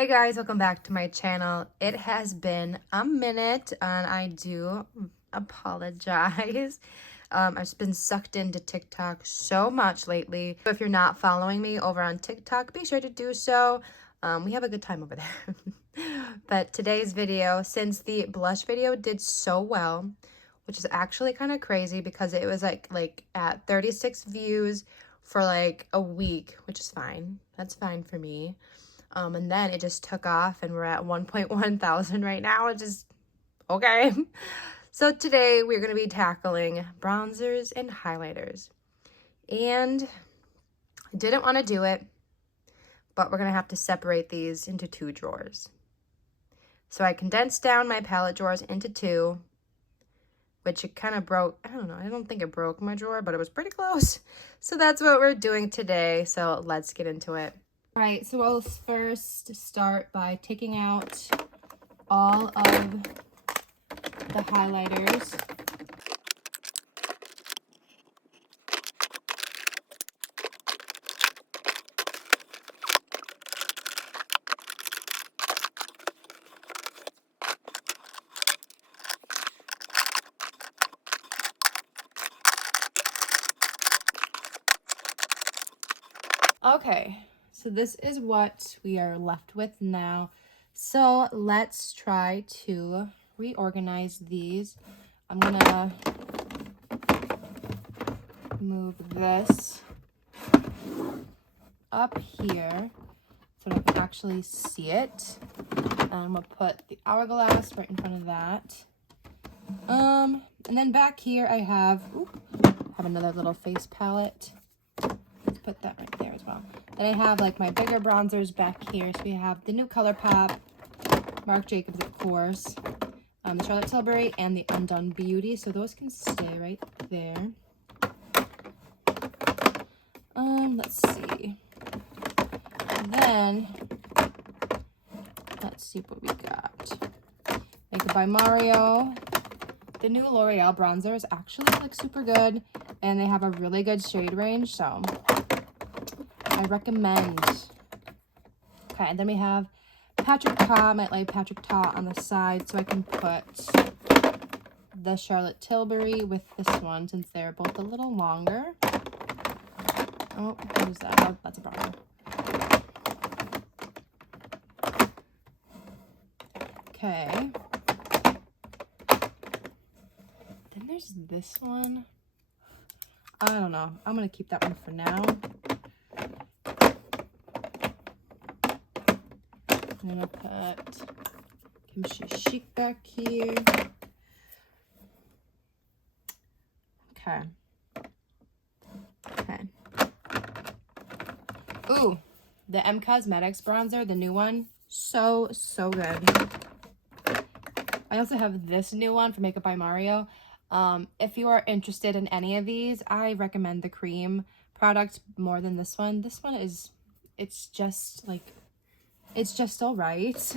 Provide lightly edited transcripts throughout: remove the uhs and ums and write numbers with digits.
Hey guys, welcome back to my channel. It has been a minute and I do apologize. I've just been sucked into TikTok so much lately. So if you're not following me over on TikTok, be sure to do so. We have a good time over there. But today's video, since the blush video did so well, which is actually kind of crazy because it was like at 36 views for like a week, which is fine. That's fine for me. And then it just took off and we're at 1.1 thousand right now, which is okay. So today we're going to be tackling bronzers and highlighters. And I didn't want to do it, but we're going to have to separate these into two drawers. So I condensed down my palette drawers into two, which it kind of broke. I don't know. I don't think it broke my drawer, but it was pretty close. So that's what we're doing today. So let's get into it. All right, so we'll first start by taking out all of the highlighters. Okay, so this is what we are left with now. So let's try to reorganize these. I'm gonna move this up here so I can actually see it. And I'm gonna put the hourglass right in front of that. And then back here I have another little face palette. Let's put that right there as well. Then I have like my bigger bronzers back here. So we have the new ColourPop, Marc Jacobs of course, the Charlotte Tilbury, and the Undone Beauty. So those can stay right there. Let's see. And then let's see what we got. Makeup by Mario. The new L'Oreal bronzer is actually like super good, and they have a really good shade range, so I recommend. Okay, and then we have Patrick Ta. I might lay Patrick Ta on the side so I can put the Charlotte Tilbury with this one since they're both a little longer. Oh, what is that? Oh, that's a bronzer. Okay. Then there's this one. I don't know. I'm going to keep that one for now. I'm going to put Kimchi Chic back here. Okay. Okay. Ooh, the M Cosmetics bronzer, the new one. So good. I also have this new one for Makeup by Mario. If you are interested in any of these, I recommend the cream product more than this one. This one is, it's just all right.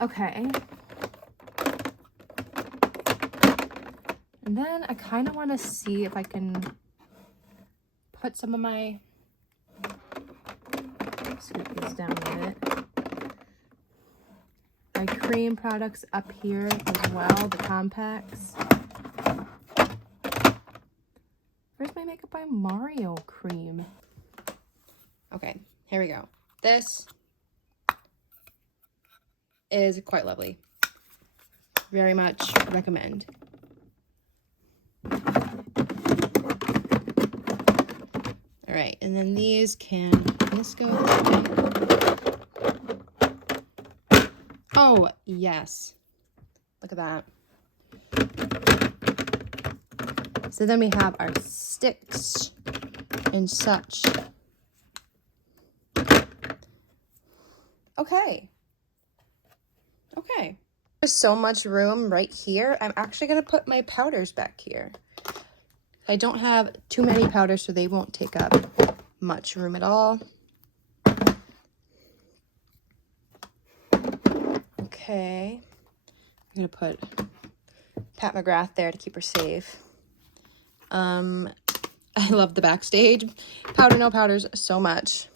Okay. And then I kind of want to see if I can put some of my, scoot this down a bit, my cream products up here as well, the compacts. Where's my Makeup by Mario cream? Okay, here we go. This is quite lovely. Very much recommend. All right, and then these can this go this way? Oh, yes. Look at that. So then we have our sticks and such. Okay. Okay. There's so much room right here. I'm actually going to put my powders back here. I don't have too many powders, so they won't take up much room at all. Okay. I'm going to put Pat McGrath there to keep her safe. I love the Backstage Powder No Powders so much.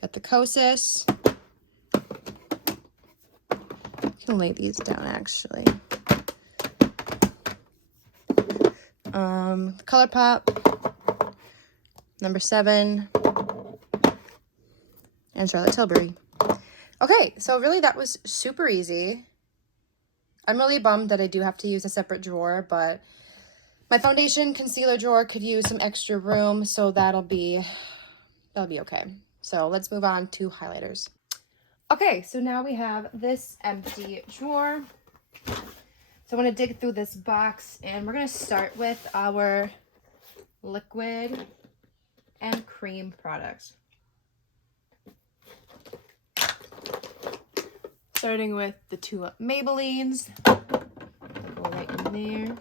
Got the Kosas. I can lay these down actually. ColourPop, number 7, and Charlotte Tilbury. Okay, so really that was super easy. I'm really bummed that I do have to use a separate drawer, but my foundation concealer drawer could use some extra room, so that'll be okay. So let's move on to highlighters. Okay, so now we have this empty drawer. So I'm going to dig through this box, and we're going to start with our liquid and cream products. Starting with the 2 Maybellines. Go right in there.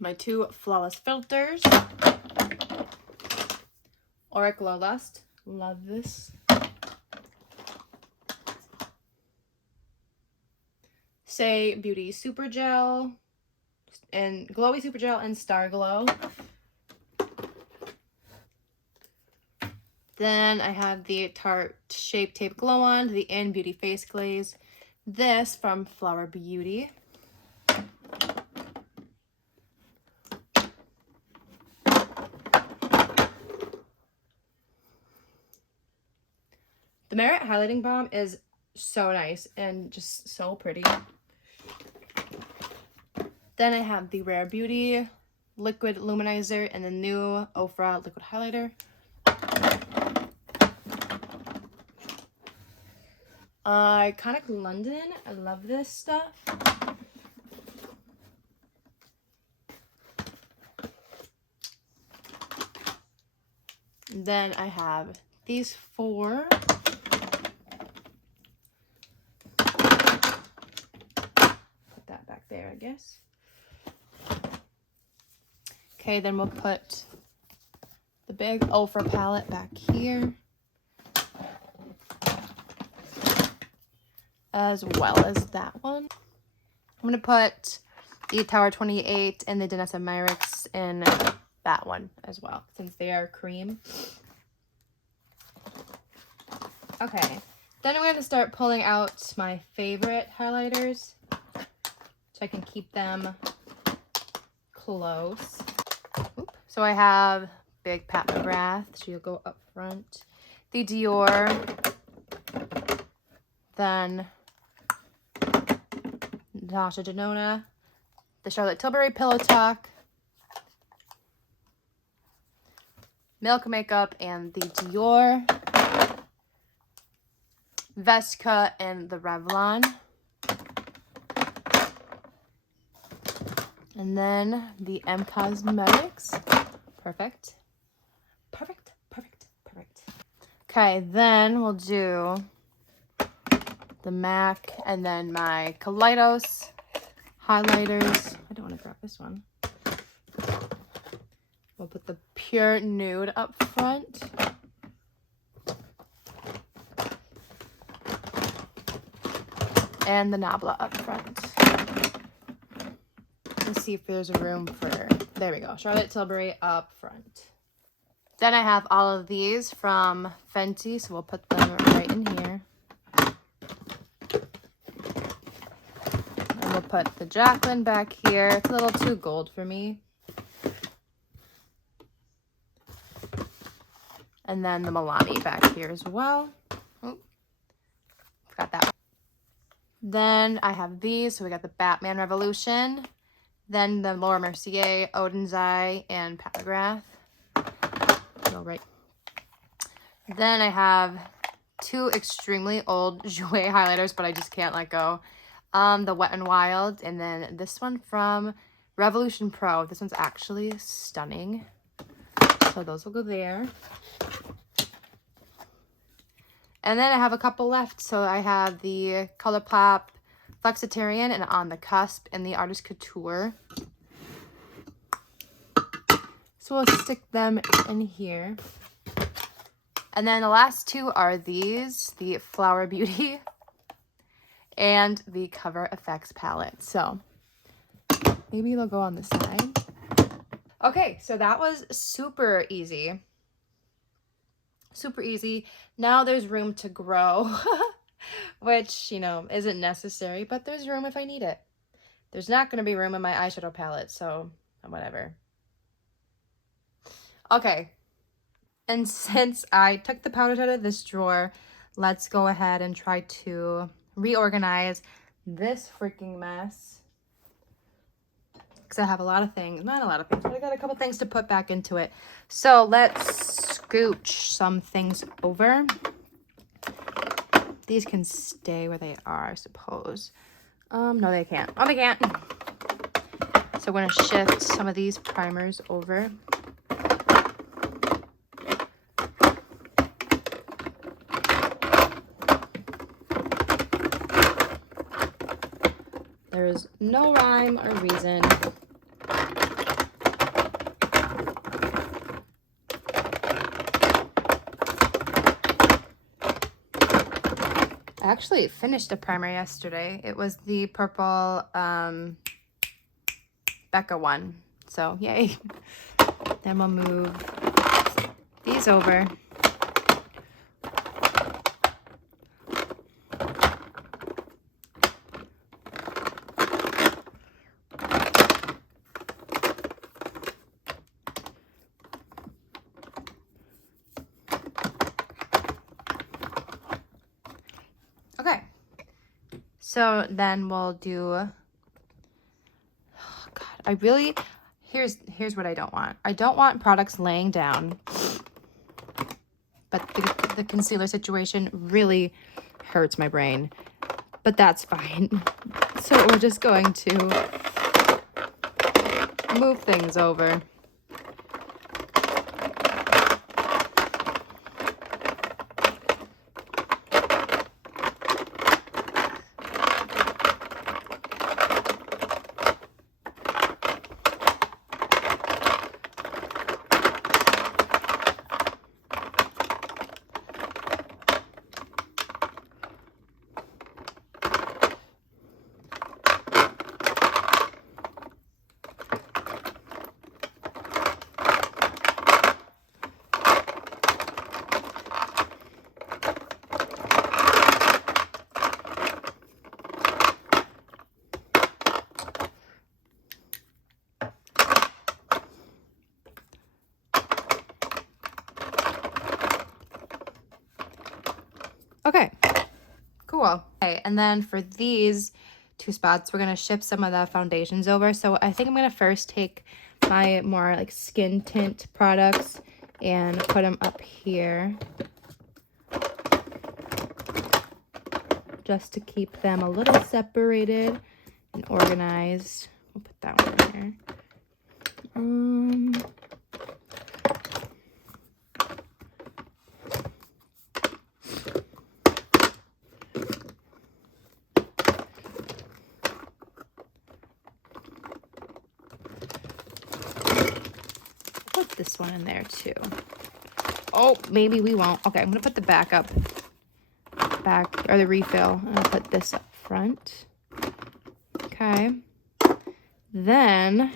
My 2 Flawless Filters. Auric Glow Lust. Love this. Say Beauty Super Gel and Glowy Super Gel and Star Glow. Then I have the Tarte Shape Tape Glow On, the In Beauty Face Glaze. This from Flower Beauty. The Merit Highlighting Balm is so nice and just so pretty. Then I have the Rare Beauty Liquid Luminizer and the new Ofra Liquid Highlighter. Iconic London. I love this stuff. And then I have these 4. Put that back there, I guess. Okay, then we'll put the big Ofra palette back here, as well as that one. I'm going to put the Tower 28 and the Danessa Myricks in that one as well, since they are cream. Okay, then I'm going to start pulling out my favorite highlighters so I can keep them close. Oop. So I have big Pat McGrath, she'll go up front. The Dior, then Natasha Denona, the Charlotte Tilbury Pillow Talk, Milk Makeup, and the Dior, Vesca, and the Revlon. And then the M Cosmetics. Perfect. Perfect, perfect, perfect. Okay, then we'll do the MAC and then my Kaleidos highlighters. I don't want to grab this one. We'll put the Pure Nude up front. And the Nabla up front. Let's see if there's room for, there we go, Charlotte Tilbury up front. Then I have all of these from Fenty, so we'll put them right in here. And we'll put the Jaclyn back here. It's a little too gold for me. And then the Milani back here as well. Oh, forgot that one. Then I have these, so we got the Batman Revolution. Then the Laura Mercier, Odin's Eye, and Pat McGrath. Go right. Then I have 2 extremely old Jouer highlighters, but I just can't let go. The Wet n Wild, and then this one from Revolution Pro. This one's actually stunning. So those will go there. And then I have a couple left. So I have the ColourPop Flexitarian and On the Cusp and the Artist Couture. So we'll stick them in here. And then the last 2 are these, the Flower Beauty and the Cover FX palette. So Maybe they'll go on the side. Okay, so that was super easy. Super easy. Now there's room to grow, which, you know, isn't necessary, but there's room if I need it. There's not going to be room in my eyeshadow palette, so whatever. Okay. And since I took the powders out of this drawer, let's go ahead and try to reorganize this freaking mess. Because I have a lot of things, not a lot of things, but I got a couple things to put back into it. So let's scooch some things over. These can stay where they are, I suppose. No, they can't. Oh, they can't. So we're going to shift some of these primers over. There is no rhyme or reason. I actually finished a primer yesterday. It was the purple Becca one. So, yay. Then we'll move these over. Okay. So then we'll do, oh God, I really, here's what I don't want. I don't want products laying down, but the concealer situation really hurts my brain, but that's fine. So we're just going to move things over. Okay, cool. Okay, and then for these two spots, we're going to shift some of the foundations over. So I think I'm going to first take my more like skin tint products and put them up here, just to keep them a little separated and organized. We'll put that one in here. Put this one in there too. Oh, maybe we won't. Okay, I'm gonna put the back, or the refill. I'm gonna put this up front. Okay. Then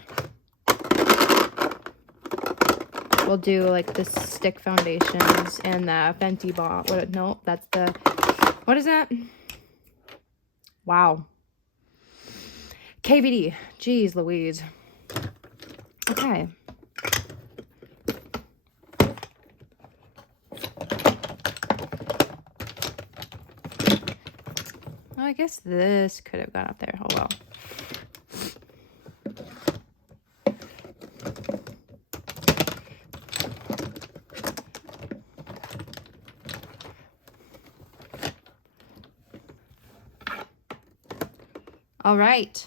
we'll do like the stick foundations and the Fenty Ball. No, that's the, what is that? Wow. KVD. Jeez Louise. Okay. Well, I guess this could have gone up there. Oh well. All right.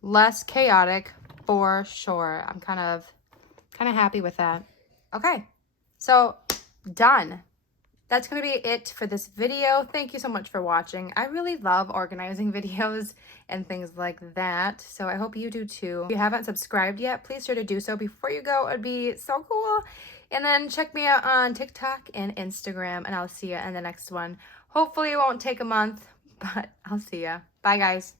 Less chaotic for sure. I'm kind of happy with that. Okay. So, done. That's going to be it for this video. Thank you so much for watching. I really love organizing videos and things like that. So I hope you do too. If you haven't subscribed yet, please sure to do so before you go. It would be so cool. And then check me out on TikTok and Instagram, and I'll see you in the next one. Hopefully it won't take a month, but I'll see ya. Bye, guys.